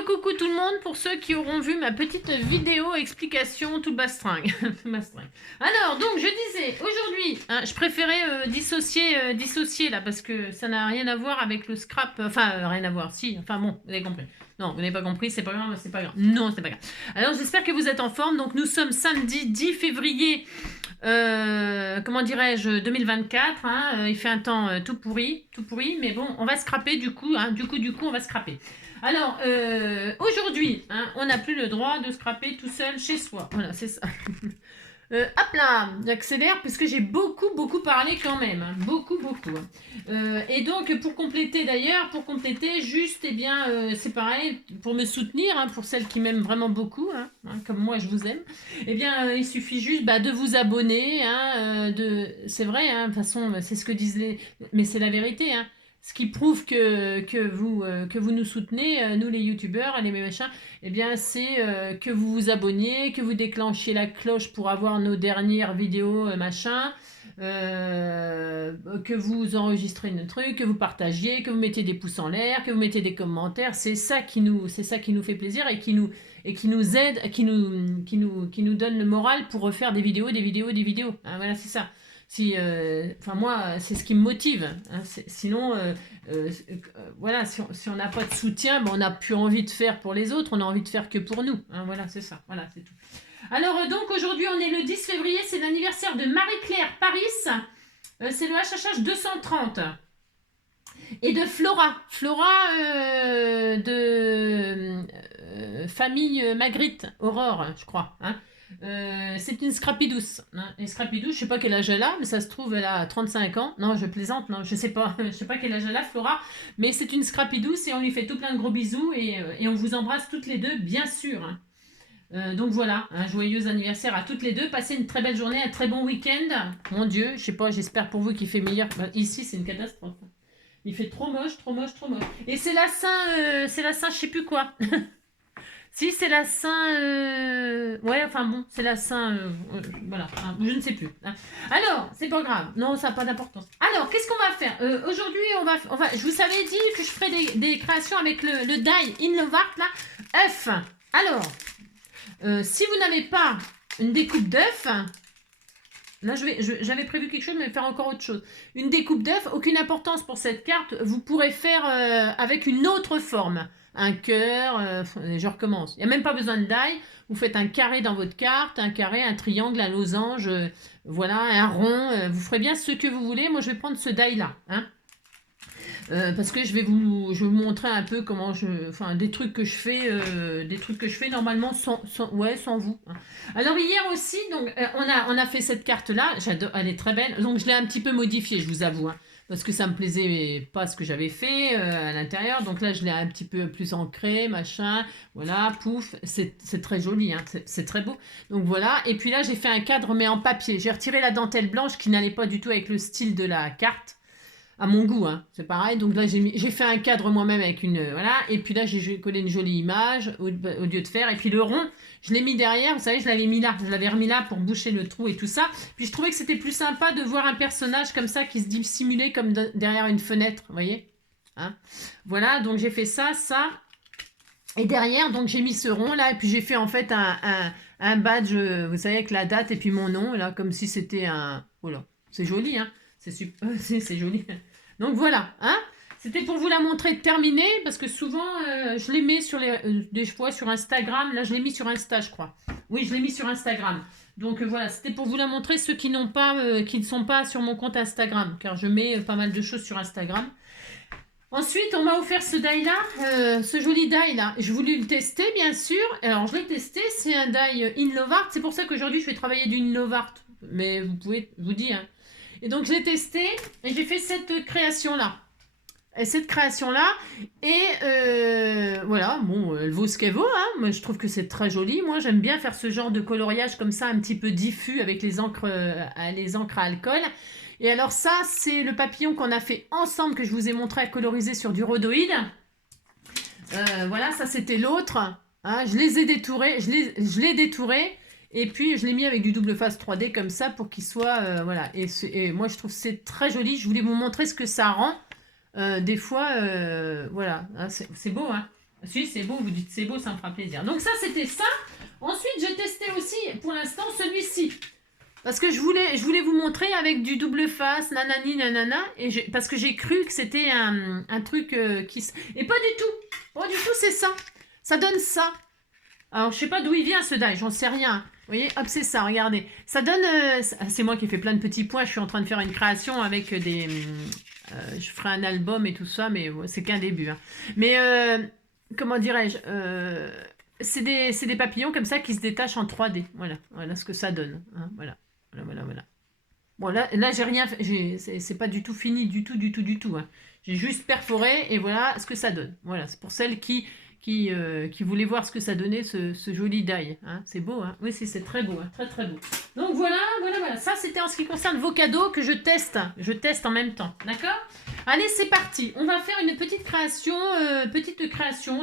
Recoucou tout le monde pour ceux qui auront vu ma petite vidéo explication tout bastringue. Alors, donc je disais, aujourd'hui, hein, je préférais dissocier là parce que ça n'a rien à voir avec le scrap. Enfin, rien à voir, si, enfin bon, vous avez compris. Non, vous n'avez pas compris, c'est pas grave, c'est pas grave. Non, c'est pas grave. Alors, j'espère que vous êtes en forme. Donc, nous sommes samedi 10 février, comment dirais-je, 2024. Hein, il fait un temps tout pourri, mais bon, on va scraper du coup, hein, du coup, on va scraper. Alors, aujourd'hui, hein, on n'a plus le droit de scraper tout seul chez soi. Voilà, c'est ça. Hop là, j'accélère puisque j'ai beaucoup parlé quand même. Hein, beaucoup. Et donc, pour compléter, juste, eh bien, c'est pareil, pour me soutenir, hein, pour celles qui m'aiment vraiment beaucoup, hein, comme moi, je vous aime, eh bien, il suffit juste de vous abonner. Hein, c'est vrai, hein, de toute façon, c'est ce que disent les... Mais c'est la vérité, hein. Ce qui prouve que vous nous soutenez, nous les youtubeurs et les machins, eh bien c'est que vous vous abonniez, que vous déclenchiez la cloche pour avoir nos dernières vidéos que vous enregistrez nos trucs, que vous partagiez, que vous mettez des pouces en l'air, que vous mettez des commentaires. C'est ça qui nous fait plaisir et qui nous aide, qui nous donne le moral pour refaire des vidéos. Hein, voilà, c'est ça. Enfin moi, c'est ce qui me motive. Hein. Sinon, voilà, si on n'a pas de soutien, ben, on n'a plus envie de faire pour les autres, on a envie de faire que pour nous. Hein, voilà, c'est ça. Voilà, c'est tout. Alors donc aujourd'hui, on est le 10 février, c'est l'anniversaire de Marie-Claire Paris. C'est le HHH 230. Et de Flora. De famille Magritte, Aurore, je crois. Hein. C'est une Scrapidouce. Hein. Et Scrapidouce, je sais pas quel âge elle a, mais ça se trouve, elle a 35 ans. Non, je plaisante, non, je sais pas. Je sais pas quel âge elle a, Flora. Mais c'est une Scrapidouce et on lui fait tout plein de gros bisous et on vous embrasse toutes les deux, bien sûr. Hein. Donc voilà, un joyeux anniversaire à toutes les deux. Passez une très belle journée, un très bon week-end. Mon Dieu, je sais pas, j'espère pour vous qu'il fait meilleur. Ici, c'est une catastrophe. Il fait trop moche. Et c'est la Saint, je sais plus quoi. Si, c'est la Saint... Ouais, enfin bon, c'est la Saint... voilà, hein, je ne sais plus. Hein. Alors, c'est pas grave. Non, ça n'a pas d'importance. Alors, qu'est-ce qu'on va faire aujourd'hui, je vous avais dit que je ferais des créations avec le die Inlovart, là. œuf. Alors, si vous n'avez pas une découpe d'œuf... Là, j'avais prévu quelque chose, mais faire encore autre chose. Une découpe d'œuf, aucune importance pour cette carte. Vous pourrez faire avec une autre forme. Un cœur, je recommence. Il n'y a même pas besoin de die. Vous faites un carré dans votre carte, un carré, un triangle, un losange, voilà, un rond. Vous ferez bien ce que vous voulez. Moi, je vais prendre ce die-là. Hein. Parce que je vais vous montrer un peu comment des trucs que je fais normalement sans vous. Hein. Alors hier aussi, donc on a fait cette carte là, j'adore, elle est très belle. Donc je l'ai un petit peu modifiée, je vous avoue, hein, parce que ça me plaisait pas ce que j'avais fait à l'intérieur. Donc là je l'ai un petit peu plus ancré, machin. Voilà, pouf, c'est très joli, hein, c'est très beau. Donc voilà, et puis là j'ai fait un cadre mais en papier. J'ai retiré la dentelle blanche qui n'allait pas du tout avec le style de la carte. À mon goût, hein, c'est pareil. Donc là, j'ai fait un cadre moi-même avec une... voilà. Et puis là, j'ai collé une jolie image au lieu de faire. Et puis le rond, je l'ai mis derrière. Vous savez, je l'avais mis là. Je l'avais remis là pour boucher le trou et tout ça. Puis je trouvais que c'était plus sympa de voir un personnage comme ça qui se dissimulait comme derrière une fenêtre. Vous voyez, hein. Voilà, donc j'ai fait ça. Et derrière, donc j'ai mis ce rond là. Et puis j'ai fait en fait un badge, vous savez, avec la date et puis mon nom. Là, comme si c'était un... Oh là, c'est joli, hein. C'est super, c'est joli. Donc voilà, hein. C'était pour vous la montrer terminée, parce que souvent, je les mets des fois sur Instagram. Là, je l'ai mis sur Insta, je crois. Oui, je l'ai mis sur Instagram. Donc voilà, c'était pour vous la montrer, ceux qui ne sont pas sur mon compte Instagram, car je mets pas mal de choses sur Instagram. Ensuite, on m'a offert ce die-là, ce joli die-là. Je voulais le tester, bien sûr. Alors, je l'ai testé, c'est un die Inlovart. C'est pour ça qu'aujourd'hui, je vais travailler du Inlovart. Mais vous pouvez, je vous dis, hein. Et donc, je l'ai testé et j'ai fait cette création-là. Voilà, bon, elle vaut ce qu'elle vaut. Hein. Moi, je trouve que c'est très joli. Moi, j'aime bien faire ce genre de coloriage comme ça, un petit peu diffus avec les encres à alcool. Et alors ça, c'est le papillon qu'on a fait ensemble, que je vous ai montré à coloriser sur du rhodoïde. Voilà, ça, c'était l'autre. Hein. Je les ai détourés, je l'ai détouré. Et puis, je l'ai mis avec du double face 3D comme ça pour qu'il soit... voilà. Et moi, je trouve que c'est très joli. Je voulais vous montrer ce que ça rend. Des fois, voilà. Hein, c'est beau, hein. Si, c'est beau, vous dites c'est beau, ça me fera plaisir. Donc ça, c'était ça. Ensuite, j'ai testé aussi, pour l'instant, celui-ci. Parce que je voulais vous montrer avec du double face, nanani, nanana, parce que j'ai cru que c'était un truc qui... Et pas du tout. Pas du tout, c'est ça. Ça donne ça. Alors, je sais pas d'où il vient ce die, j'en sais rien. Vous voyez, hop, c'est ça, regardez. Ça donne... c'est moi qui ai fait plein de petits points, je suis en train de faire une création avec des... je ferai un album et tout ça, mais c'est qu'un début. Hein. Mais, comment dirais-je c'est des papillons comme ça qui se détachent en 3D. Voilà, voilà ce que ça donne. Hein, voilà. Voilà, voilà, voilà. Bon, là j'ai rien fait. C'est pas du tout fini, du tout, du tout, du tout. Hein. J'ai juste perforé et voilà ce que ça donne. Voilà, c'est pour celles qui voulaient voir ce que ça donnait, ce joli die. Hein. C'est beau, hein. Oui, c'est très beau, hein. Très, très beau. Donc voilà, voilà, voilà. Ça, c'était en ce qui concerne vos cadeaux que je teste. Je teste en même temps. D'accord? Allez, c'est parti. On va faire une petite création.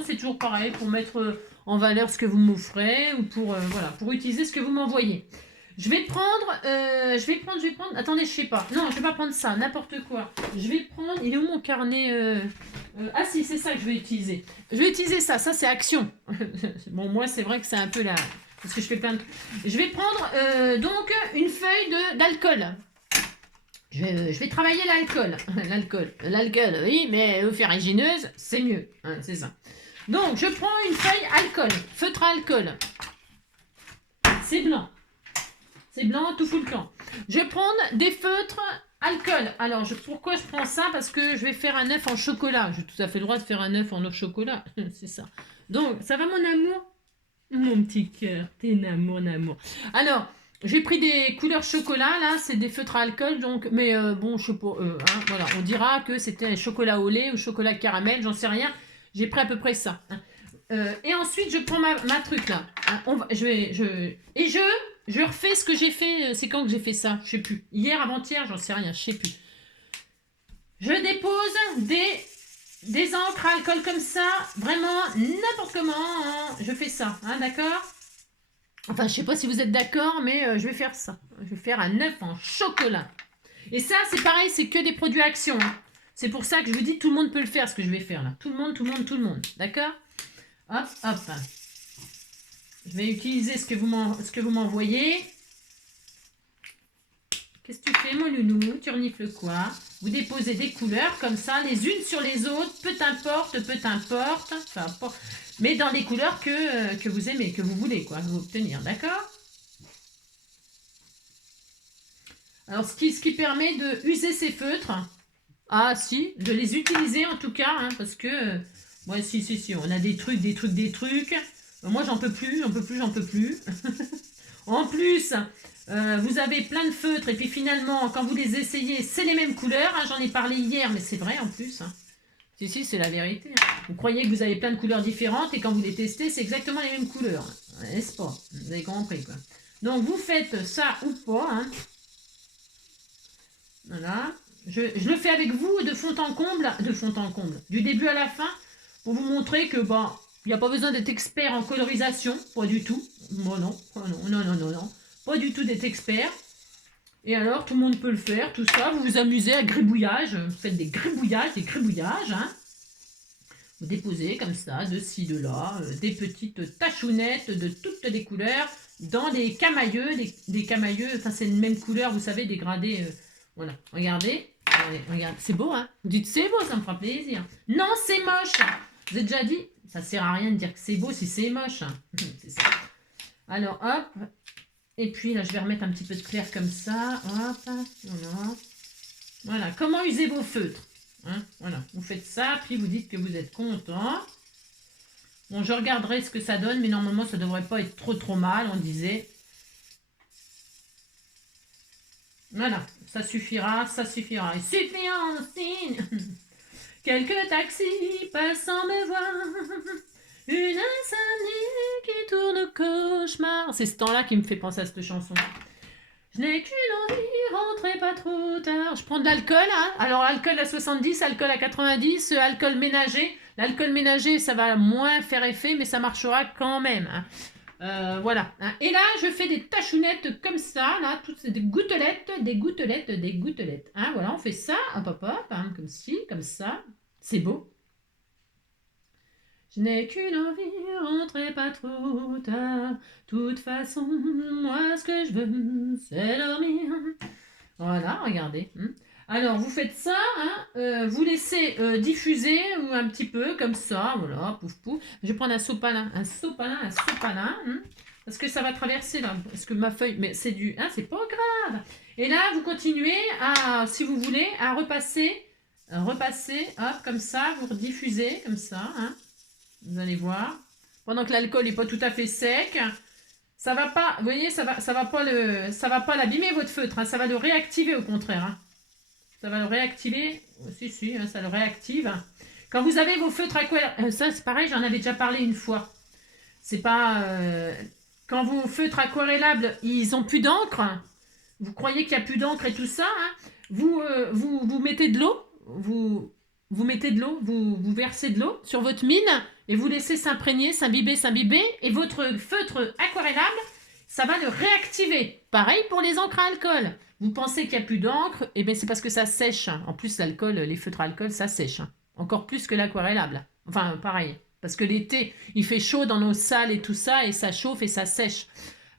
C'est toujours pareil pour mettre en valeur ce que vous m'offrez ou voilà, pour utiliser ce que vous m'envoyez. Je vais prendre, attendez, je sais pas. Non, je vais pas prendre ça, n'importe quoi. Je vais prendre, il est où mon carnet Ah si, c'est ça que je vais utiliser. Je vais utiliser ça c'est action. Bon, moi, c'est vrai que c'est un peu là, parce que je fais plein de... Je vais prendre, donc, une feuille d'alcool. Je vais travailler l'alcool. L'alcool, oui, mais eau ferrugineuse, c'est mieux. Hein, c'est ça. Donc, je prends une feuille alcool, feutre à alcool. C'est blanc. C'est blanc, tout fout le camp. Je vais prendre des feutres alcool. Alors, pourquoi je prends ça? Parce que je vais faire un œuf en chocolat. J'ai tout à fait le droit de faire un œuf en chocolat. C'est ça. Donc, ça va mon amour? Mon petit cœur, t'es mon amour. Alors, j'ai pris des couleurs chocolat, là. C'est des feutres à alcool. Donc, mais bon, je sais pas. Hein, voilà, on dira que c'était chocolat au lait ou chocolat caramel. J'en sais rien. J'ai pris à peu près ça. Hein. Et ensuite, je prends ma truc, là. Hein, je refais ce que j'ai fait. C'est quand que j'ai fait ça? Je sais plus. Hier, avant-hier, j'en sais rien. Je sais plus. Je dépose des encres à alcool comme ça. Vraiment, n'importe comment. Hein. Je fais ça. Hein, d'accord? Enfin, je sais pas si vous êtes d'accord, mais je vais faire ça. Je vais faire un œuf en chocolat. Et ça, c'est pareil, c'est que des produits Action. Hein. C'est pour ça que je vous dis, tout le monde peut le faire, ce que je vais faire là. Tout le monde, tout le monde, tout le monde. D'accord? Hop, hop. Je vais utiliser ce que vous m'envoyez. Qu'est-ce que tu fais, mon loulou? Tu renifles quoi? Vous déposez des couleurs comme ça, les unes sur les autres, peu importe. Enfin, mais dans les couleurs que vous aimez, que vous voulez, quoi, vous obtenir, d'accord? Alors, ce qui permet de user ces feutres, ah si, de les utiliser en tout cas, hein, parce que, ouais, si, on a des trucs. Moi, j'en peux plus. En plus, vous avez plein de feutres et puis finalement, quand vous les essayez, c'est les mêmes couleurs. Hein, j'en ai parlé hier, mais c'est vrai en plus. Hein. Si, c'est la vérité. Hein. Vous croyez que vous avez plein de couleurs différentes et quand vous les testez, c'est exactement les mêmes couleurs. Hein. N'est-ce pas? Vous avez compris, quoi. Donc, vous faites ça ou pas. Hein. Voilà. Je le fais avec vous de fond en comble, du début à la fin, pour vous montrer que, bon, il n'y a pas besoin d'être expert en colorisation, pas du tout. Moi, non. Non. Pas du tout d'être expert. Et alors, tout le monde peut le faire, tout ça. Vous vous amusez à gribouillage. Vous faites des gribouillages. Hein. Vous déposez comme ça, de ci, de là, des petites tachounettes de toutes les couleurs dans des camailleux. Des camailleux, enfin, c'est une même couleur, vous savez, dégradés. Voilà, regardez. Regardez. C'est beau, hein? Vous dites c'est beau, ça me fera plaisir. Non, c'est moche. Vous avez déjà dit? Ça sert à rien de dire que c'est beau si c'est moche. C'est ça. Alors, hop. Et puis là, je vais remettre un petit peu de clair comme ça. Hop. Voilà. Comment user vos feutres? Hein, voilà. Vous faites ça, puis vous dites que vous êtes content. Bon, je regarderai ce que ça donne, mais normalement, ça ne devrait pas être trop mal, on disait. Voilà. Ça suffira. Il suffit en signe. Quelques taxis passant me voir. Une insomnie qui tourne au cauchemar. C'est ce temps-là qui me fait penser à cette chanson. Je n'ai qu'une envie, rentrez pas trop tard. Je prends de l'alcool, hein. Alors alcool à 70, alcool à 90, alcool ménager. L'alcool ménager, ça va moins faire effet, mais ça marchera quand même. Hein. Voilà. Hein. Et là, je fais des tachounettes comme ça, là, toutes des gouttelettes. Hein, voilà, on fait ça, hop, hein, comme ci, comme ça. C'est beau. Je n'ai qu'une envie, rentrez pas trop tard. Toute façon, moi ce que je veux, c'est dormir. Voilà, regardez. Alors, vous faites ça, vous laissez diffuser ou un petit peu comme ça, voilà, pouf pouf. Je vais prendre un sopalin, parce que ça va traverser là, parce que ma feuille, mais c'est c'est pas grave. Et là, vous continuez à, si vous voulez, à repasser, hop, comme ça, vous rediffusez, comme ça, vous allez voir. Pendant que l'alcool n'est pas tout à fait sec, ça va pas, vous voyez, ça va pas l'abîmer votre feutre, ça va le réactiver au contraire. Ça va le réactiver, si, ça le réactive. Quand vous avez vos feutres aquarellables, ça c'est pareil, j'en avais déjà parlé une fois. C'est pas, quand vos feutres aquarellables, ils ont plus d'encre, vous croyez qu'il n'y a plus d'encre et tout ça, vous mettez de l'eau, vous mettez de l'eau, vous versez de l'eau sur votre mine et vous laissez s'imprégner, s'imbiber, et votre feutre aquarellable, ça va le réactiver. Pareil pour les encres à alcool. Vous pensez qu'il n'y a plus d'encre, et bien c'est parce que ça sèche. En plus, l'alcool, les feutres à alcool, ça sèche. Encore plus que l'aquarellable. Enfin, pareil. Parce que l'été, il fait chaud dans nos salles et tout ça, et ça chauffe et ça sèche.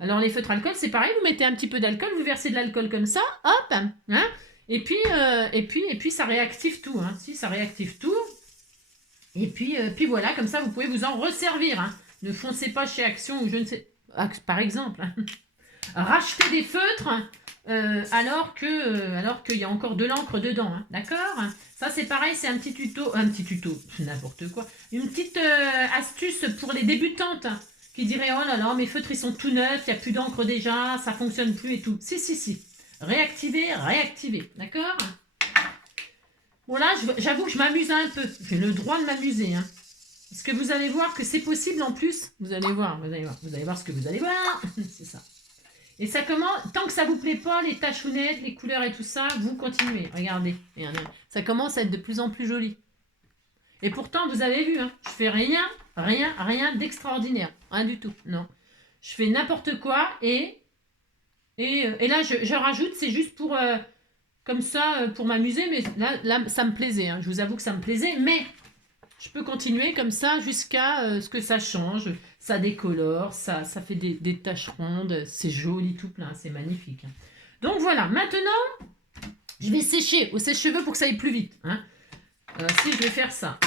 Alors les feutres à alcool, c'est pareil, vous mettez un petit peu d'alcool, vous versez de l'alcool comme ça, hop, et puis ça réactive tout, si ça réactive tout. Et puis voilà, comme ça vous pouvez vous en resservir. Ne foncez pas chez Action ou je ne sais, par exemple, racheter des feutres alors qu'il y a encore de l'encre dedans, d'accord? Ça c'est pareil, c'est un petit tuto, n'importe quoi, une petite astuce pour les débutantes qui diraient oh là là mes feutres ils sont tout neufs, il n'y a plus d'encre déjà, ça fonctionne plus et tout. Si. Réactiver, d'accord? Bon là, j'avoue que je m'amuse un peu. J'ai le droit de m'amuser. Parce que vous allez voir que c'est possible en plus. Vous allez voir ce que vous allez voir. C'est ça. Et ça commence, tant que ça vous plaît pas, les tachounettes, les couleurs et tout ça, vous continuez. Regardez. Ça commence à être de plus en plus joli. Et pourtant, vous avez vu, je fais rien d'extraordinaire. Rien du tout. Non. Je fais n'importe quoi et là, je rajoute, c'est juste pour... comme ça, pour m'amuser, mais là, ça me plaisait. Je vous avoue que ça me plaisait, mais je peux continuer comme ça jusqu'à ce que ça change. Ça décolore, ça fait des taches rondes. C'est joli tout plein, c'est magnifique. Donc voilà, maintenant, je vais sécher au sèche-cheveux pour que ça aille plus vite. Si, je vais faire ça.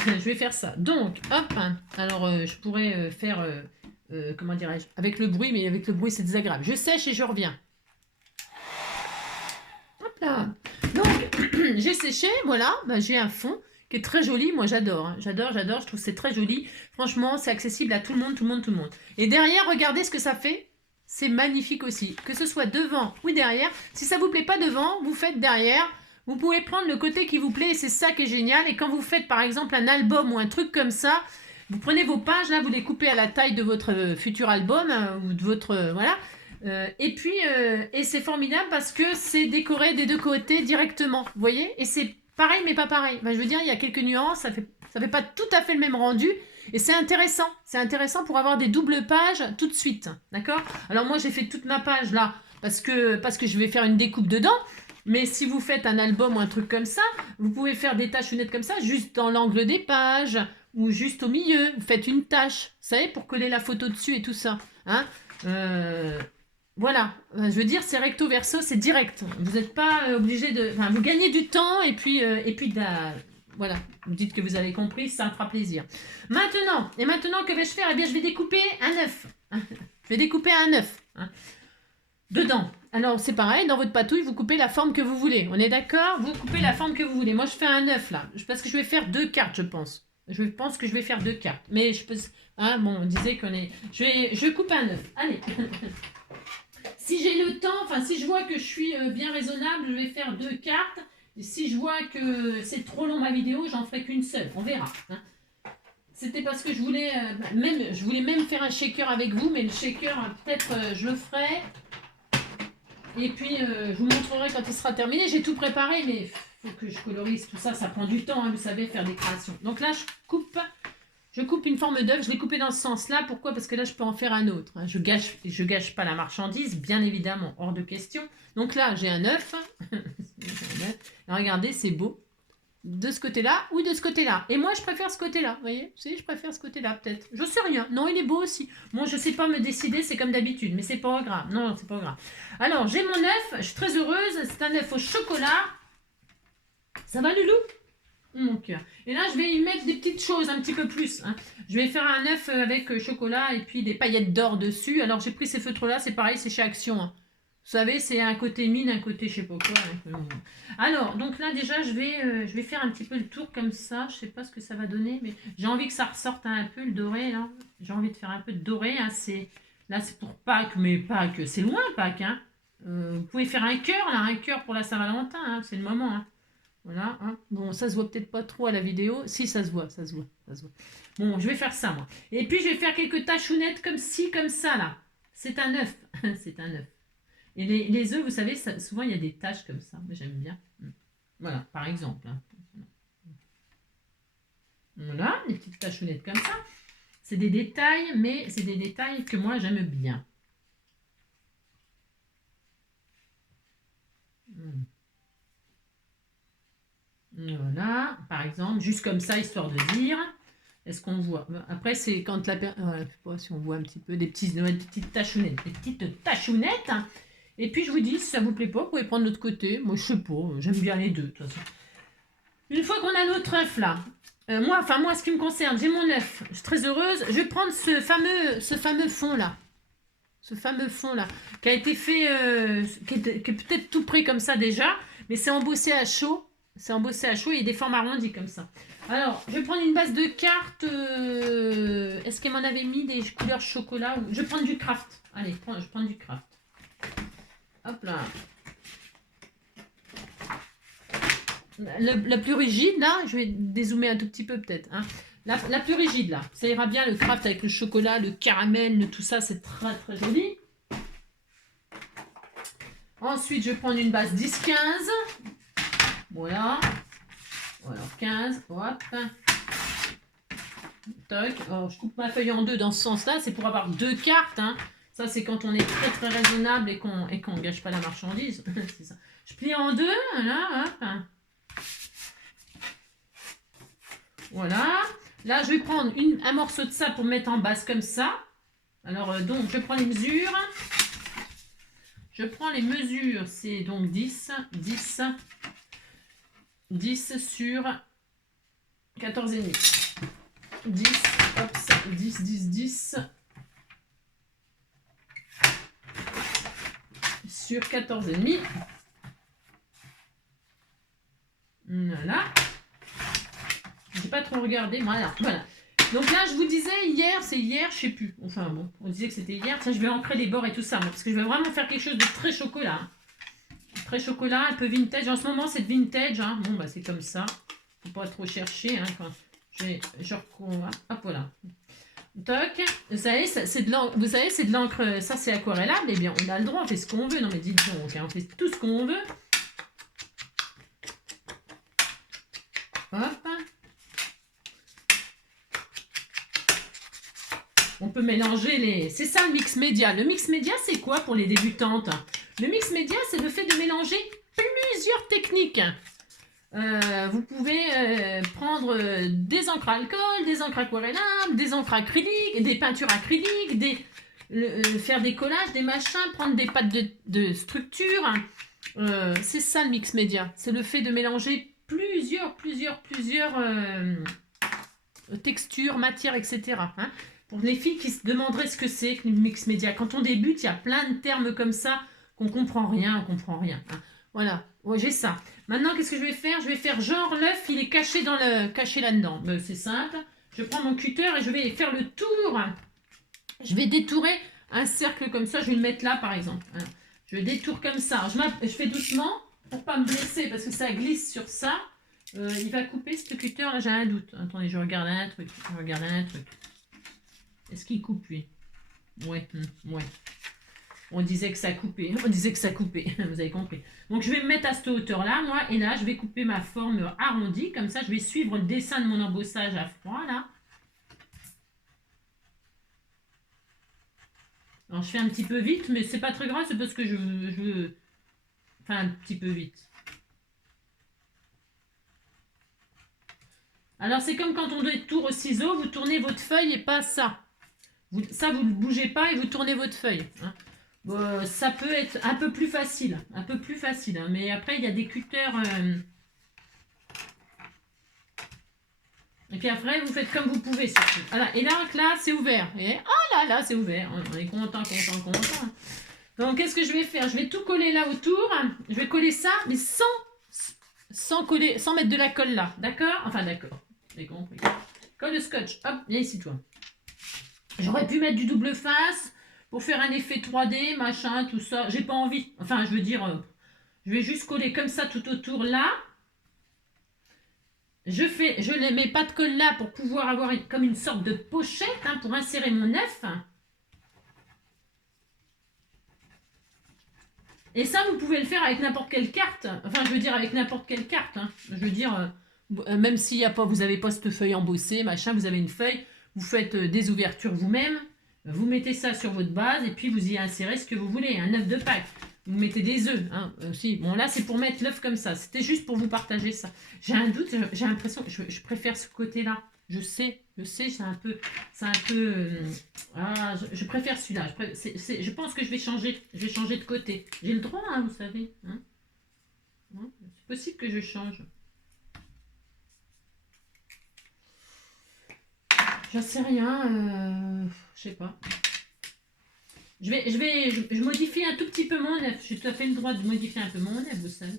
Donc, hop, alors je pourrais faire, comment dirais-je, avec le bruit, mais avec le bruit, c'est désagréable. Je sèche et je reviens. Hop là. Donc, j'ai séché, voilà, j'ai un fond qui est très joli, moi j'adore, j'adore, je trouve que c'est très joli, franchement c'est accessible à tout le monde. Et derrière, regardez ce que ça fait, c'est magnifique aussi, que ce soit devant ou derrière, si ça vous plaît pas devant, vous faites derrière, vous pouvez prendre le côté qui vous plaît et c'est ça qui est génial, et quand vous faites par exemple un album ou un truc comme ça, vous prenez vos pages là, vous les coupez à la taille de votre futur album, ou de votre, voilà, et c'est formidable parce que c'est décoré des deux côtés directement, vous voyez, et c'est pareil mais pas pareil. Je veux dire, il y a quelques nuances, ça fait pas tout à fait le même rendu, et c'est intéressant pour avoir des doubles pages tout de suite, d'accord? Alors moi j'ai fait toute ma page là parce que je vais faire une découpe dedans, mais si vous faites un album ou un truc comme ça, vous pouvez faire des tachonnettes comme ça, juste dans l'angle des pages, ou juste au milieu, vous faites une tache, vous savez, pour coller la photo dessus et tout ça, voilà, je veux dire, c'est recto verso, c'est direct. Vous n'êtes pas obligé de... Enfin, vous gagnez du temps et puis voilà, vous dites que vous avez compris, ça me fera plaisir. Maintenant, que vais-je faire? Eh bien, je vais découper un œuf. Je vais découper un œuf. Dedans. Alors, c'est pareil, dans votre patouille, vous coupez la forme que vous voulez. On est d'accord? Vous coupez la forme que vous voulez. Moi, je fais un œuf, là. Parce que je vais faire 2 cartes, je pense. Je pense que je vais faire 2 cartes. Mais je peux... bon, on disait qu'on est... Je coupe un œuf. Allez. Si j'ai le temps, enfin si je vois que je suis bien raisonnable, je vais faire 2 cartes. Et si je vois que c'est trop long ma vidéo, j'en ferai qu'une seule. On verra. C'était parce que je voulais même faire un shaker avec vous, mais le shaker, peut-être je le ferai. Et puis je vous montrerai quand il sera terminé. J'ai tout préparé, mais il faut que je colorise tout ça. Ça prend du temps, vous savez, faire des créations. Donc là, je coupe une forme d'œuf, je l'ai coupé dans ce sens-là. Pourquoi? Parce que là, je peux en faire un autre. Je gâche pas la marchandise, bien évidemment, hors de question. Donc là, j'ai un œuf. Regardez, c'est beau. de ce côté-là ou de ce côté-là. Et moi, je préfère ce côté-là, vous voyez? Si, je préfère ce côté-là, peut-être. Je sais rien. Non, il est beau aussi. Bon, je sais pas me décider, c'est comme d'habitude, mais c'est pas grave. Non, c'est pas grave. Alors, j'ai mon œuf, je suis très heureuse. C'est un œuf au chocolat. Ça va, Loulou? Mon cœur. Et là, je vais y mettre des petites choses un petit peu plus. Hein. Je vais faire un œuf avec chocolat et puis des paillettes d'or dessus. Alors, j'ai pris ces feutres-là, c'est pareil, c'est chez Action. Hein. Vous savez, c'est un côté mine, un côté je sais pas quoi. Hein. Alors, donc là, déjà, je vais faire un petit peu le tour comme ça. Je sais pas ce que ça va donner, mais j'ai envie que ça ressorte un peu le doré, là. J'ai envie de faire un peu de doré. Hein. Là, c'est pour Pâques, mais Pâques, c'est loin, Pâques. Hein. Vous pouvez faire un cœur, là, un cœur pour la Saint-Valentin. Hein. C'est le moment, hein. Voilà, hein. Bon, ça se voit peut-être pas trop à la vidéo. Si, ça se voit, ça se voit, ça se voit. Bon, je vais faire ça, moi. Et puis, je vais faire quelques tachounettes comme ci, comme ça, là. C'est un œuf. C'est un œuf. Et les œufs, vous savez, souvent, il y a des taches comme ça. Moi, j'aime bien. Voilà, par exemple. Hein. Voilà, des petites tachounettes comme ça. C'est des détails, mais c'est des détails que moi, j'aime bien. Voilà, par exemple, juste comme ça, histoire de dire. Est-ce qu'on voit? Après, c'est quand la personne... je sais pas si on voit un petit peu des petites tachounettes. Des petites tachounettes. Hein. Et puis, je vous dis, si ça vous plaît pas, vous pouvez prendre l'autre côté. Moi, je sais pas, j'aime bien les deux, de toute façon. Une fois qu'on a notre œuf, là, moi, ce qui me concerne, j'ai mon œuf. Je suis très heureuse. Je vais prendre ce fameux fond-là. Ce fameux fond-là, qui a été fait... qui est peut-être tout prêt comme ça, déjà. Mais c'est embossé à chaud. C'est embossé à chaud et des formes arrondies comme ça. Alors, je vais prendre une base de cartes. Est-ce qu'elle m'en avait mis des couleurs chocolat? Je vais prendre du craft. Allez, je prends du craft. Hop là. La plus rigide, là, je vais dézoomer un tout petit peu peut-être. Hein. La plus rigide, là. Ça ira bien, le craft avec le chocolat, le caramel, tout ça, c'est très très joli. Ensuite, je vais prendre une base 10-15. Voilà. Voilà, 15. Hop. Toc. Alors, je coupe ma feuille en deux dans ce sens-là. C'est pour avoir deux cartes. Hein. Ça, c'est quand on est très très raisonnable et qu'on ne gâche pas la marchandise. C'est ça. Je plie en deux. Voilà. Hop. Voilà. Là, je vais prendre un morceau de ça pour mettre en base comme ça. Alors, donc, je prends les mesures. Je prends les mesures. C'est donc 10 sur 14,5. 10, hop, 10 sur 14,5. Voilà. J'ai pas trop regardé. Voilà. Donc là, je vous disais hier, c'est hier, je sais plus. Enfin bon, on disait que c'était hier. Tiens, je vais ancrer les bords et tout ça, moi, parce que je vais vraiment faire quelque chose de très chocolat. Hein. Très chocolat, un peu vintage. En ce moment, c'est de vintage. Hein. Bon, bah c'est comme ça. Faut pas trop chercher. Hein, quand je recours. Hop, voilà. Toc. Vous savez, c'est de l'encre. Ça, c'est aquarellable. Eh bien, on a le droit, on fait ce qu'on veut. Non, mais dites donc, hein, on fait tout ce qu'on veut. Hop. On peut mélanger les... C'est ça le mix média. Le mix média, c'est quoi pour les débutantes? Le mix média, c'est le fait de mélanger plusieurs techniques. Vous pouvez prendre des encres à alcool, des encres aquarellables, des encres acryliques, des peintures acryliques, faire des collages, des machins, prendre des pâtes de structure. C'est ça le mix média. C'est le fait de mélanger plusieurs textures, matières, etc. Hein. Pour les filles qui se demanderaient ce que c'est que le mix média. Quand on débute, il y a plein de termes comme ça qu'on comprend rien, Hein. Voilà, ouais, j'ai ça. Maintenant, qu'est-ce que je vais faire? Je vais faire genre l'œuf, il est caché là-dedans. C'est simple. Je prends mon cutter et je vais faire le tour. Je vais détourer un cercle comme ça. Je vais le mettre là, par exemple. Voilà. Je détourne comme ça. Je fais doucement pour pas me blesser parce que ça glisse sur ça. Il va couper ce cutter là, j'ai un doute. Attendez, je regarde un truc. Est-ce qu'il coupe lui? Ouais. On disait que ça coupait. Vous avez compris. Donc, je vais me mettre à cette hauteur-là, moi. Et là, je vais couper ma forme arrondie. Comme ça, je vais suivre le dessin de mon embossage à froid, là. Alors, je fais un petit peu vite, mais c'est pas très grave. C'est parce que je veux... Enfin, un petit peu vite. Alors, c'est comme quand on doit tourner au ciseau, vous tournez votre feuille et pas ça. Ça, vous ne bougez pas et vous tournez votre feuille. Hein. Ça peut être un peu plus facile. Un peu plus facile. Hein, mais après, il y a des cutters... Et puis après, vous faites comme vous pouvez. Surtout. Voilà. Et là, c'est ouvert. Et là, c'est ouvert. On est content. Donc, qu'est-ce que je vais faire? Je vais tout coller là autour. Je vais coller ça, mais sans coller, sans mettre de la colle là. D'accord? Enfin, d'accord. J'ai compris. Colle de scotch. Hop, viens ici, toi. J'aurais pu mettre du double face pour faire un effet 3D, machin, tout ça. J'ai pas envie. Enfin, je veux dire, je vais juste coller comme ça tout autour là. Je ne mets pas de colle là pour pouvoir avoir comme une sorte de pochette hein, pour insérer mon œuf. Et ça, vous pouvez le faire avec n'importe quelle carte. Enfin, je veux dire avec n'importe quelle carte. Hein. Je veux dire, même s'il y a pas, vous n'avez pas cette feuille embossée, machin, vous avez une feuille, vous faites des ouvertures vous-même, vous mettez ça sur votre base et puis vous y insérez ce que vous voulez, un œuf de Pâques. Vous mettez des œufs hein, aussi. Bon, là, c'est pour mettre l'œuf comme ça. C'était juste pour vous partager ça. J'ai un doute, j'ai l'impression que je préfère ce côté-là. Je sais, c'est un peu... je préfère celui-là. Je pense que je vais changer de côté. J'ai le droit, hein, vous savez. Hein. C'est possible que je change. J'en sais rien. Je sais pas. Je modifie un tout petit peu mon œuf. J'ai tout à fait le droit de modifier un peu mon œuf, vous savez.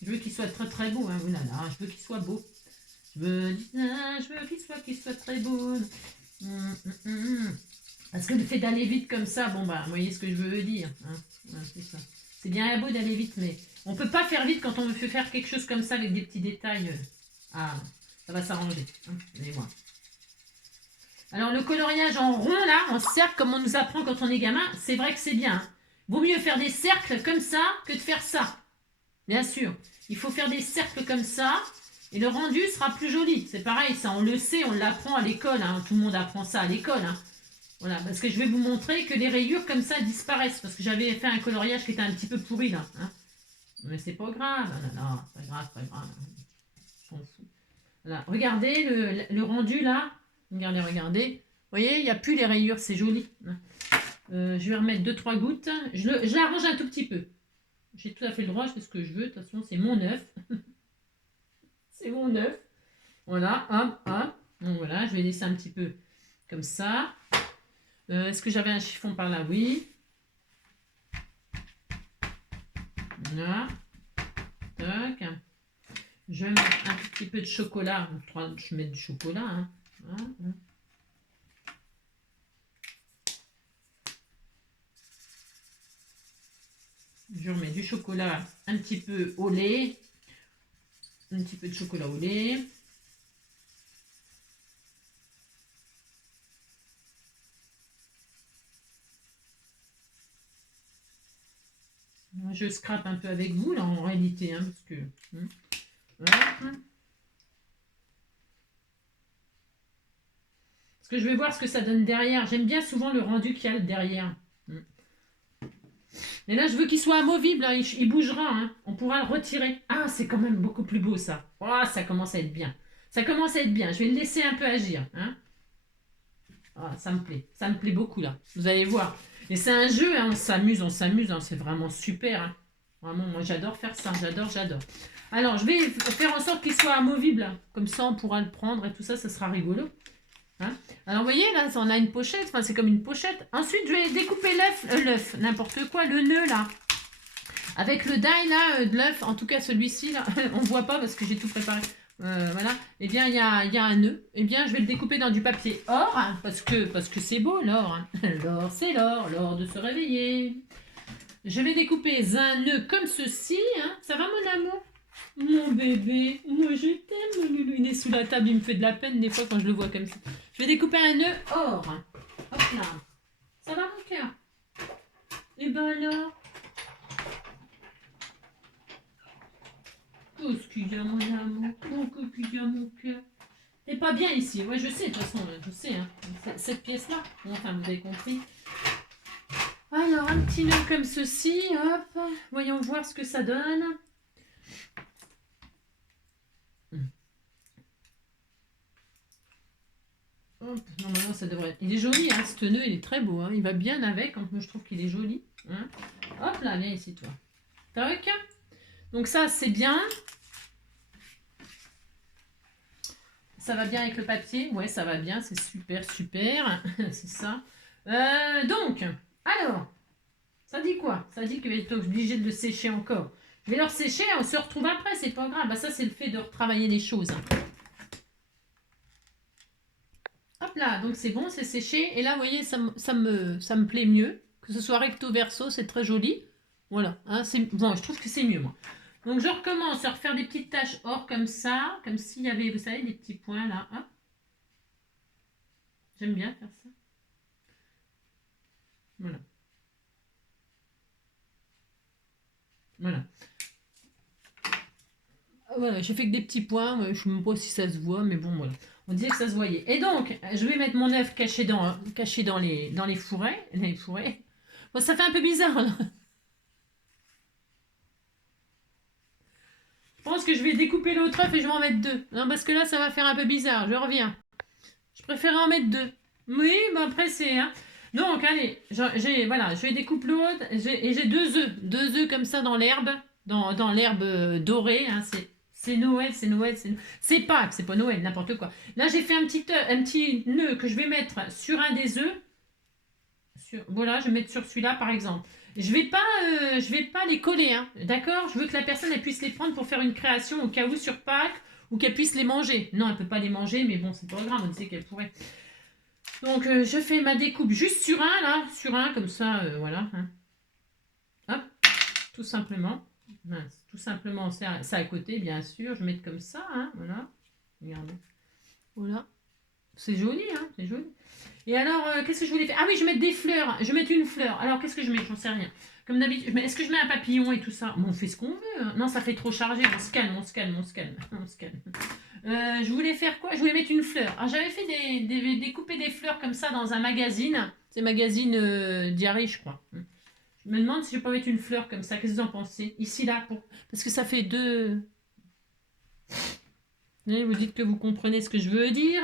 Je veux qu'il soit très très beau. Hein. Oh là là, je veux qu'il soit beau. Je veux qu'il soit très beau. Parce que le fait d'aller vite comme ça, bon bah, vous voyez ce que je veux dire. Hein. Ouais, c'est ça. C'est bien beau d'aller vite, mais on peut pas faire vite quand on veut faire quelque chose comme ça avec des petits détails. Ah, ça va s'arranger. Hein. Allez voir. Alors le coloriage en rond là, en cercle, comme on nous apprend quand on est gamin, c'est vrai que c'est bien. Hein. Vaut mieux faire des cercles comme ça que de faire ça. Bien sûr, il faut faire des cercles comme ça et le rendu sera plus joli. C'est pareil, ça on le sait, on l'apprend à l'école. Hein. Tout le monde apprend ça à l'école. Hein. Voilà, parce que je vais vous montrer que les rayures comme ça disparaissent. Parce que j'avais fait un coloriage qui était un petit peu pourri là. Hein. Mais c'est pas grave. Non, pas grave, pas grave. Je m'en fous. Voilà, regardez le rendu là. Regardez. Vous voyez, il n'y a plus les rayures, c'est joli. Je vais remettre 2-3 gouttes. Je l'arrange un tout petit peu. J'ai tout à fait le droit, je fais ce que je veux. De toute façon, c'est mon œuf. C'est mon œuf. Voilà, hop. Donc voilà, je vais laisser un petit peu comme ça. Est-ce que j'avais un chiffon par là? Oui. Voilà. Tac. Je vais mettre un petit peu de chocolat. Je mets du chocolat. Hein. Voilà. Je remets du chocolat un petit peu au lait. Un petit peu de chocolat au lait. Je scrape un peu avec vous là en réalité. Hein, parce que... Voilà. Parce que je vais voir ce que ça donne derrière. J'aime bien souvent le rendu qu'il y a derrière. Et là, je veux qu'il soit amovible. Hein. Il bougera. Hein. On pourra le retirer. Ah, c'est quand même beaucoup plus beau, ça. Oh, ça commence à être bien. Ça commence à être bien. Je vais le laisser un peu agir. Hein. Ah, ça me plaît. Ça me plaît beaucoup, là. Vous allez voir. Et c'est un jeu. Hein. On s'amuse. Hein. C'est vraiment super. Hein. Vraiment, moi, j'adore faire ça. J'adore. Alors, je vais faire en sorte qu'il soit amovible. Comme ça, on pourra le prendre et tout ça. Ça sera rigolo. Hein. Alors, vous voyez, là, on a une pochette. Enfin, c'est comme une pochette. Ensuite, je vais découper l'œuf, n'importe quoi, le nœud, là. Avec le die, là, de l'œuf. En tout cas, celui-ci, là, on ne voit pas parce que j'ai tout préparé. Voilà. Eh bien, il y a un nœud. Eh bien, je vais le découper dans du papier or, hein, parce que c'est beau, l'or. Hein. L'or, c'est l'or de se réveiller. Je vais découper un nœud comme ceci. Hein. Ça va, mon amour? Mon bébé, moi je t'aime, mon loulou. Il est sous la table, il me fait de la peine des fois quand je le vois comme ça. Je vais découper un nœud or. Hop là. Ça va, mon cœur? Et ben alors? Qu'est-ce qu'il y a, mon amour? Qu'est-ce qu'il y a, mon cœur? T'es pas bien ici. Ouais, je sais, de toute façon, je sais. Hein. Cette pièce-là. Bon, enfin, vous avez compris. Alors, un petit nœud comme ceci. Hop. Voyons voir ce que ça donne. Hop, normalement, ça devrait être... Il est joli, hein, ce nœud, il est très beau. Hein. Il va bien avec. Moi, je trouve qu'il est joli. Hein. Hop là, viens ici, toi. Toc. Donc ça, c'est bien. Ça va bien avec le papier. Ouais, ça va bien. C'est super, super. C'est ça. Donc, alors, ça dit quoi? Ça dit que je vais être obligé de le sécher encore. Je vais le sécher, on se retrouve après, c'est pas grave. Bah, ça, c'est le fait de retravailler les choses. Hop là, donc c'est bon, c'est séché. Et là, vous voyez, ça me plaît mieux. Que ce soit recto verso, c'est très joli. Voilà, hein, bon, je trouve que c'est mieux, moi. Donc je recommence à refaire des petites taches or comme ça, comme s'il y avait, vous savez, des petits points là. Hop. J'aime bien faire ça. Voilà. Voilà. Voilà, j'ai fait que des petits points. Je ne sais même pas si ça se voit, mais bon, voilà. On disait que ça se voyait. Et donc, je vais mettre mon œuf caché dans les fourrés. Les fourrés. Bon, ça fait un peu bizarre, là. Je pense que je vais découper l'autre œuf et je vais en mettre deux. Non, parce que là, ça va faire un peu bizarre. Je reviens. Je préférais en mettre deux. Oui, bah après, c'est... Hein. Donc, allez, voilà, je vais découper l'autre. Et j'ai deux œufs. Deux œufs comme ça dans l'herbe. Dans l'herbe dorée. Hein, c'est Noël, c'est Noël, c'est Pâques, c'est pas Noël, n'importe quoi. Là, j'ai fait un petit nœud que je vais mettre sur un des œufs. Voilà, je vais mettre sur celui-là, par exemple. Je vais pas les coller, hein, d'accord? Je veux que la personne elle puisse les prendre pour faire une création au cas où sur Pâques ou qu'elle puisse les manger. Non, elle peut pas les manger, mais bon, c'est pas grave, on sait qu'elle pourrait. Donc, je fais ma découpe juste sur un, là, sur un, comme ça, voilà. Hein. Hop, tout simplement. Mince, tout simplement, ça à côté, bien sûr. Je vais mettre comme ça, hein, voilà. Regardez. Voilà. C'est joli, hein, c'est joli. Et alors, qu'est-ce que je voulais faire? Ah oui, je vais mettre des fleurs. Je vais mettre une fleur. Alors, qu'est-ce que je mets? J'en sais rien. Comme d'habitude, est-ce que je mets un papillon et tout ça? Bon, on fait ce qu'on veut. Hein. Non, ça fait trop chargé. On se calme, on se calme, on se calme. On se calme. Je voulais faire quoi? Je voulais mettre une fleur. Alors, j'avais fait découper des fleurs comme ça dans un magazine. C'est magazine Diary, je crois. Je me demande si je peux pas mettre une fleur comme ça. Qu'est-ce que vous en pensez? Ici, là, parce que ça fait deux... Vous dites que vous comprenez ce que je veux dire.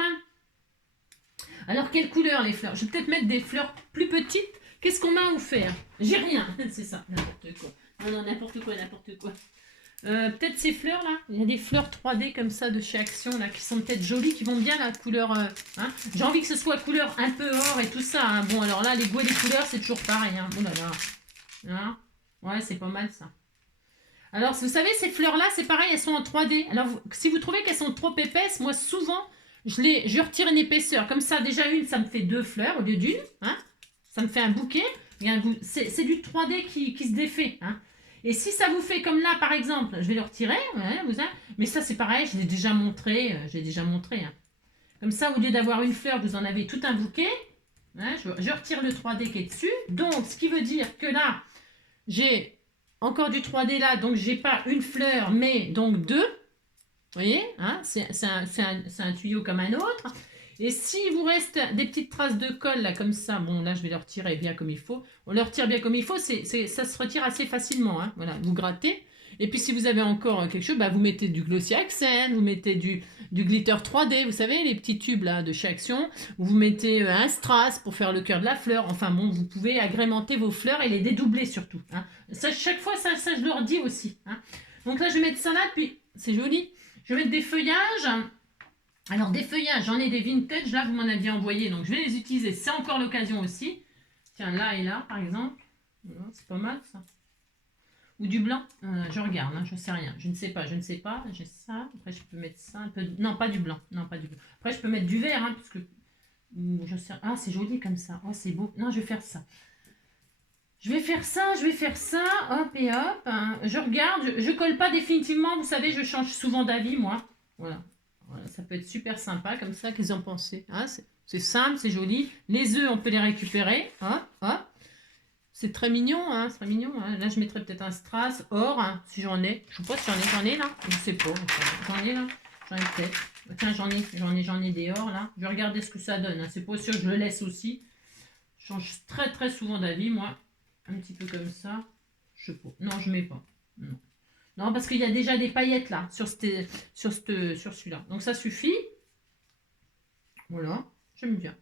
Alors, quelle couleur les fleurs? Je vais peut-être mettre des fleurs plus petites. Qu'est-ce qu'on m'a offert? J'ai rien. C'est ça, n'importe quoi. Non, n'importe quoi, n'importe quoi. Peut-être ces fleurs-là. Il y a des fleurs 3D comme ça de chez Action, là, qui sont peut-être jolies, qui vont bien la couleur. Hein. J'ai envie que ce soit couleur un peu or et tout ça. Hein. Bon, alors là, les goûts et les couleurs, c'est toujours pareil. Hein. Oh là là. Hein. Ouais, c'est pas mal ça. Alors, vous savez, ces fleurs-là, c'est pareil, elles sont en 3D. Alors, si vous trouvez qu'elles sont trop épaisses, moi, souvent, je retire une épaisseur. Comme ça, déjà une, ça me fait deux fleurs au lieu d'une. Hein. Ça me fait un bouquet. C'est du 3D qui se défait. Hein. Et si ça vous fait comme là, par exemple, je vais le retirer. Ouais, mais ça, c'est pareil, je l'ai déjà montré. Hein. Comme ça, au lieu d'avoir une fleur, vous en avez tout un bouquet. Hein, je retire le 3D qui est dessus. Donc, ce qui veut dire que là, j'ai encore du 3D là, donc j'ai pas une fleur, mais donc deux. Vous voyez, hein, c'est un tuyau comme un autre. Et s'il vous reste des petites traces de colle là comme ça, bon là je vais le retirer bien comme il faut. On le retire bien comme il faut, ça se retire assez facilement. Hein. Voilà, vous grattez. Et puis si vous avez encore quelque chose, bah, vous mettez du Glossy Accent, vous mettez du glitter 3D, vous savez, les petits tubes là de chez Action. Vous mettez un strass pour faire le cœur de la fleur. Enfin bon, vous pouvez agrémenter vos fleurs et les dédoubler surtout. Hein. Ça, chaque fois, ça je leur dis aussi. Hein. Donc là, je vais mettre ça là, puis c'est joli. Je vais mettre des feuillages. Alors, des feuillages, j'en ai des vintage. Là, vous m'en aviez envoyé, donc je vais les utiliser. C'est encore l'occasion aussi. Tiens, là et là, par exemple. C'est pas mal, ça. Ou du blanc. Je regarde, hein, je sais rien. Je ne sais pas. J'ai ça. Après, je peux mettre ça. Un peu... Non, pas du blanc. Après, je peux mettre du vert, hein, parce que... Je sais... Ah, c'est joli comme ça. Oh, c'est beau. Non, je vais faire ça. Je vais faire ça, hop et hop. Hein. Je regarde, je colle pas définitivement. Vous savez, je change souvent d'avis, moi. Voilà. Ça peut être super sympa, comme ça, qu'ils en pensaient. Hein, c'est simple, c'est joli. Les œufs, on peut les récupérer. Hop. C'est très mignon, hein, c'est très mignon. Hein. Là, je mettrais peut-être un strass or, hein, si j'en ai. Je sais pas si j'en ai là. Je sais pas. J'en ai là. J'en ai peut-être. Tiens, j'en ai des or là. Je vais regarder ce que ça donne. Hein. C'est pas sûr, je le laisse aussi. Je change très très souvent d'avis, moi. Un petit peu comme ça. Je sais pas. Non, je mets pas. Non, parce qu'il y a déjà des paillettes là, sur celui-là. Donc ça suffit. Voilà. J'aime bien.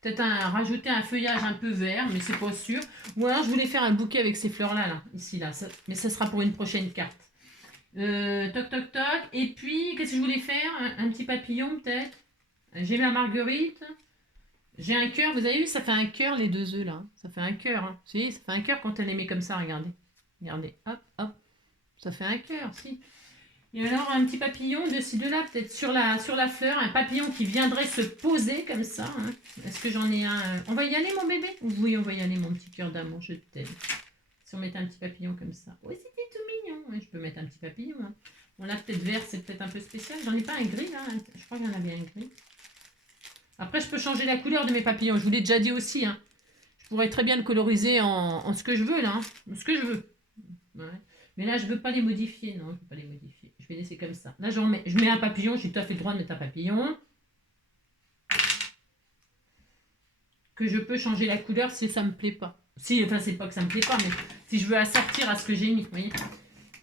Peut-être rajouter un feuillage un peu vert, mais c'est pas sûr. Ou alors je voulais faire un bouquet avec ces fleurs-là, là, ici, là. Mais ça sera pour une prochaine carte. Toc, toc, toc. Et puis, qu'est-ce que je voulais faire? Un petit papillon, peut-être. J'ai ma marguerite. J'ai un cœur. Vous avez vu, ça fait un cœur, les deux œufs, là. Ça fait un cœur. Hein. Vous voyez, ça fait un cœur quand elle les met comme ça, regardez. Regardez, hop, hop. Ça fait un cœur, si. Et alors, un petit papillon de ci, de là, peut-être sur la fleur. Un papillon qui viendrait se poser comme ça. Hein. Est-ce que j'en ai un On va y aller, mon bébé? Oui, on va y aller, mon petit cœur d'amour, je t'aime. Si on mettait un petit papillon comme ça. Oui, c'était tout mignon. Oui, je peux mettre un petit papillon. Hein. On a peut-être vert, c'est peut-être un peu spécial. J'en ai pas un gris, là. Je crois qu'il y en a bien un gris. Après, je peux changer la couleur de mes papillons. Je vous l'ai déjà dit aussi. Hein. Je pourrais très bien le coloriser en ce que je veux, là. Hein. Ce que je veux. Ouais. Mais là, je ne veux pas les modifier. Non, je ne veux pas les modifier. Je vais laisser comme ça. Là, je mets un papillon. J'ai tout à fait le droit de mettre un papillon. Que je peux changer la couleur si ça ne me plaît pas. Si, enfin, c'est pas que ça ne me plaît pas, mais si je veux assortir à ce que j'ai mis. Vous voyez.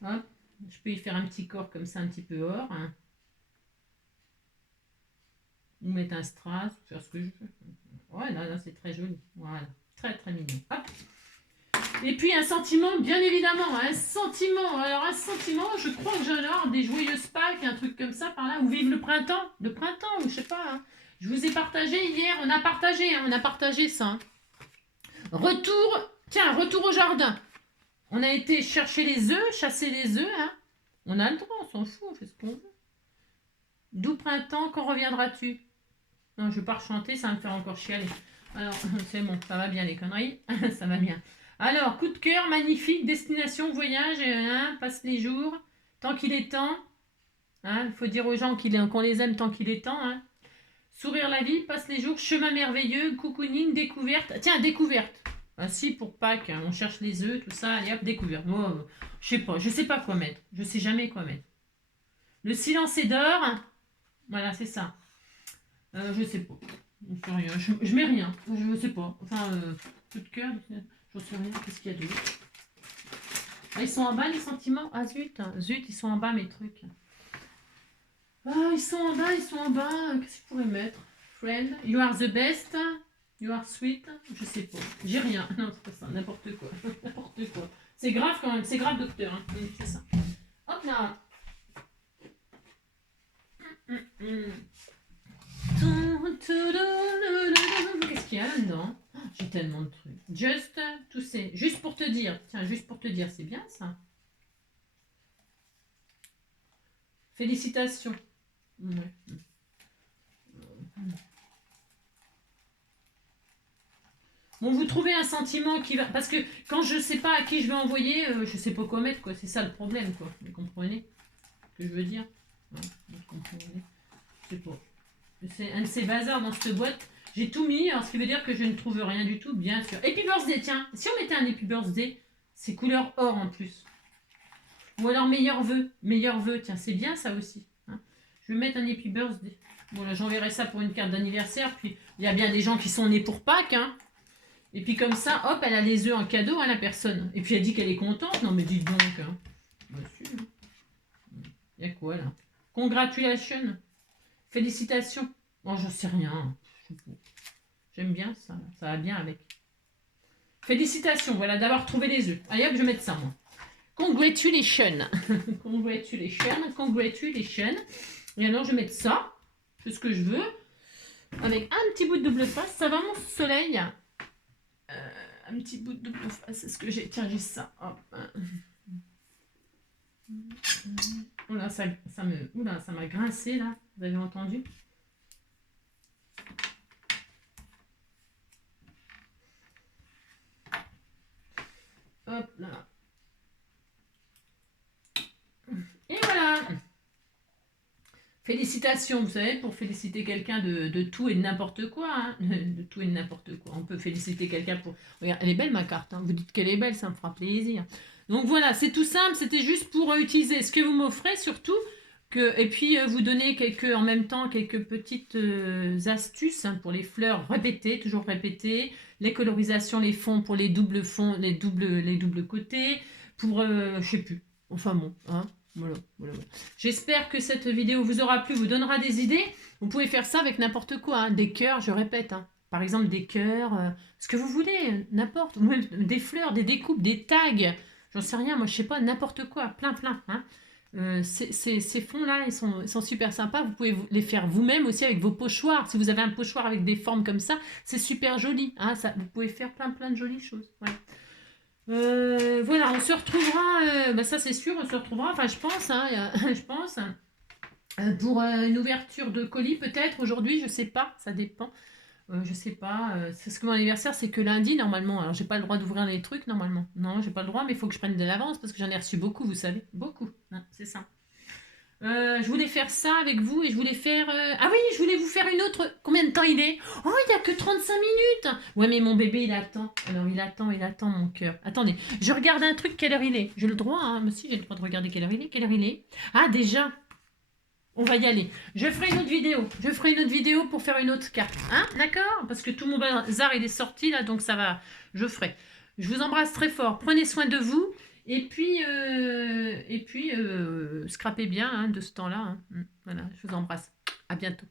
Hop. Je peux y faire un petit corps comme ça, un petit peu or. Hein. Ou mettre un strass. Faire ce que je veux. Ouais, là c'est très joli. Voilà. Très, très mignon. Hop. Et puis un sentiment, bien évidemment, un sentiment. Alors un sentiment, je crois que j'adore des joyeuses Pâques, un truc comme ça par là, ou vive le printemps, ou je sais pas. Hein. Je vous ai partagé hier, on a partagé ça. Hein. Retour au jardin. On a été chercher les œufs, chasser les œufs. Hein. On a le droit, on s'en fout, on fait ce qu'on veut. D'où printemps, quand reviendras-tu? Non, je vais pas rechanter, ça va me faire encore chialer. Alors, c'est bon, ça va bien les conneries, ça va bien. Alors, coup de cœur, magnifique, destination, voyage, hein, passe les jours, tant qu'il est temps. Hein, il faut dire aux gens qu'on les aime tant qu'il est temps. Hein. Sourire la vie, passe les jours, chemin merveilleux, cocooning, découverte. Tiens, découverte. Ainsi, pour Pâques, on cherche les œufs, tout ça, allez hop, découverte. Oh, je sais pas quoi mettre. Je sais jamais quoi mettre. Le silence est d'or. Voilà, c'est ça. Je sais pas. Je sais rien. Je mets rien. Je sais pas. Enfin, coup de cœur. J'en sais rien. Qu'est-ce qu'il y a d'autre? Ah, ils sont en bas les sentiments. Ah zut. Zut, ils sont en bas mes trucs. Ah, ils sont en bas, ils sont en bas. Qu'est-ce que je pourrais mettre? Friend. You are the best. You are sweet. Je sais pas. J'ai rien. Non, c'est pas ça. N'importe quoi. N'importe quoi. C'est grave quand même. C'est grave, docteur. Hein. C'est ça. Hop là. Qu'est-ce qu'il y a là-dedans? J'ai tellement de trucs. Juste pour te dire. Tiens, juste pour te dire, c'est bien ça. Félicitations. Ouais. Bon, vous trouvez un sentiment qui va... Parce que quand je sais pas à qui je vais envoyer, je sais pas quoi mettre, quoi. C'est ça le problème, quoi. Vous comprenez ce que je veux dire? Ouais, vous comprenez. Je sais pas. C'est un de ces bazars dans cette boîte. J'ai tout mis, alors ce qui veut dire que je ne trouve rien du tout, bien sûr. Happy Birthday, tiens. Si on mettait un Happy Birthday, c'est couleur or en plus. Ou alors meilleur vœu, tiens, c'est bien ça aussi. Hein. Je vais mettre un Happy Birthday. Bon, là, j'enverrai ça pour une carte d'anniversaire. Puis, il y a bien des gens qui sont nés pour Pâques. Hein. Et puis, comme ça, hop, elle a les œufs en cadeau à la personne. Et puis, elle dit qu'elle est contente. Non, mais dites donc. Hein. Monsieur. Il y a quoi, là? Congratulations. Félicitations. Bon, j'en sais rien. J'aime bien ça. Ça va bien avec. Félicitations, voilà, d'avoir trouvé les œufs. Allez hop, je vais mettre ça, moi. Congratulations. Congratulations. Et alors, je vais mettre ça. C'est ce que je veux. Avec un petit bout de double face. Ça va, mon soleil? Un petit bout de double face. C'est ce que j'ai. Tiens, j'ai ça. Hop. Oula, ça m'a grincé, là. Vous avez entendu? Hop là. Et voilà. Félicitations, vous savez, pour féliciter quelqu'un de tout et de n'importe quoi. Hein. De tout et de n'importe quoi. On peut féliciter quelqu'un pour... Regarde, elle est belle ma carte. Hein. Vous dites qu'elle est belle, ça me fera plaisir. Donc voilà, c'est tout simple. C'était juste pour utiliser ce que vous m'offrez surtout. Et puis vous donner en même temps quelques petites astuces hein, pour les fleurs répétées, toujours répétées. Les colorisations, les fonds pour les doubles fonds, les doubles côtés. Pour, je sais plus. Enfin bon, hein. Voilà, voilà, voilà. J'espère que cette vidéo vous aura plu, vous donnera des idées. Vous pouvez faire ça avec n'importe quoi, hein. Des cœurs, je répète, hein. Par exemple des cœurs, ce que vous voulez, n'importe. Ou même des fleurs, des découpes, des tags. J'en sais rien, moi je sais pas, n'importe quoi, plein, plein, hein. Ces fonds-là, ils sont super sympas. Vous pouvez les faire vous-même aussi avec vos pochoirs. Si vous avez un pochoir avec des formes comme ça, c'est super joli, hein. Ça, vous pouvez faire plein, plein de jolies choses. Ouais. Voilà, on se retrouvera, bah ça c'est sûr, on se retrouvera, enfin je pense, hein, je pense, pour une ouverture de colis peut-être aujourd'hui, je sais pas, ça dépend, je sais pas, c'est ce que mon anniversaire c'est que lundi normalement, alors j'ai pas le droit d'ouvrir les trucs normalement, non j'ai pas le droit, mais il faut que je prenne de l'avance parce que j'en ai reçu beaucoup, vous savez, beaucoup, hein, c'est ça. Je voulais faire ça avec vous et je voulais faire... Ah oui, je voulais vous faire une autre... Combien de temps il est? Oh, il n'y a que 35 minutes. Ouais, mais mon bébé, il attend. Alors, il attend mon cœur. Attendez, je regarde un truc, quelle heure il est? J'ai le droit, hein, mais si, j'ai le droit de regarder quelle heure il est. Quelle heure il est? Ah, déjà, on va y aller. Je ferai une autre vidéo. Je ferai une autre vidéo pour faire une autre carte. Hein, d'accord? Parce que tout mon bazar, il est sorti, là, donc ça va. Je ferai. Je vous embrasse très fort. Prenez soin de vous. Et puis, scrapez bien, hein, de ce temps-là, hein. Voilà, je vous embrasse. À bientôt.